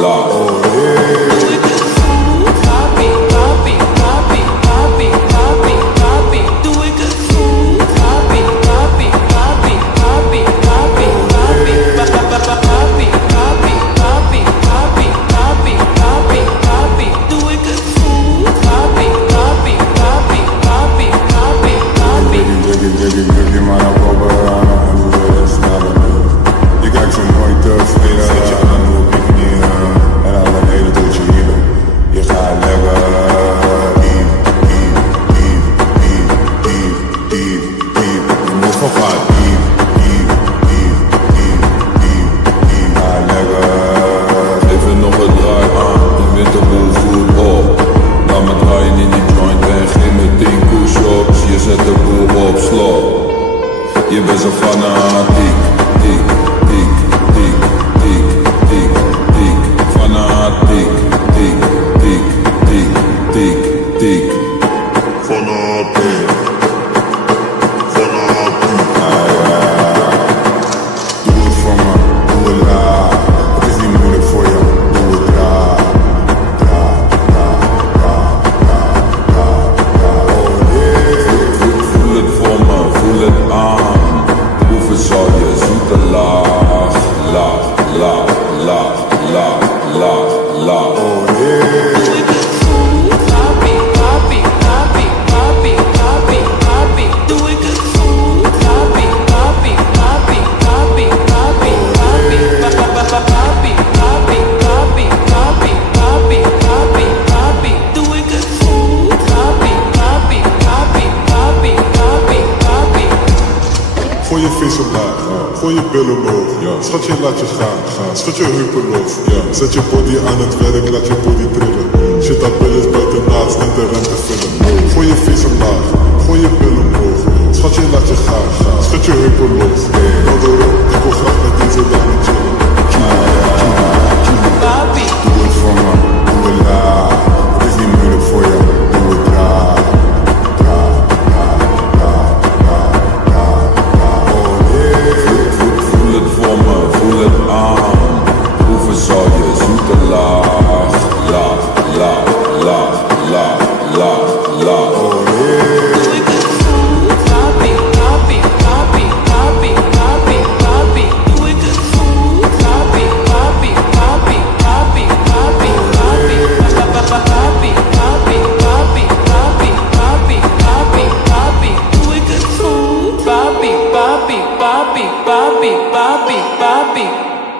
laag. Jiggy, maar dan proppen aan en hoe sneller. Je kijkt zo mooi tevreden, zet je aan op je knieën en dan een hele doodje hier. Je gaat lekker diep, diep, diep, diep, diep, diep, diep. Je moet gewoon gaan diep, diep, diep, diep, diep, diep. Ga lekker. Geef er nog een draai aan, de winterboel voelt op. Laat me draaien in die joint en geef me 10 push-ups. Je zet de boel op slot. Je bent zo fanatiek, tiek, tiek, tiek, tiek, tiek, tiek. Fanatiek, tiek, tiek, tiek, tiek, tiek. Fanatiek, fanatiek. Doe het voor me, doe het raar. Het is niet moeilijk voor je, doe het raar. Voel het voor me, voel het aan. Hoeveel zal je zoete laag, laag, laag, laag, laag, laag, laag. Gooi je vis omlaag, gooi je billen omhoog. Schat je laat je gaan, schud je heupen los. Zet je body aan het werk, laat je body trillen. Shit, dat bil is buitenaards, niet de rente vullen. Gooi je vis omlaag, gooi je billen omhoog. Schat je laat je gaan, schud je heupen los. Nou door, ik wil graag met deze dame chillen.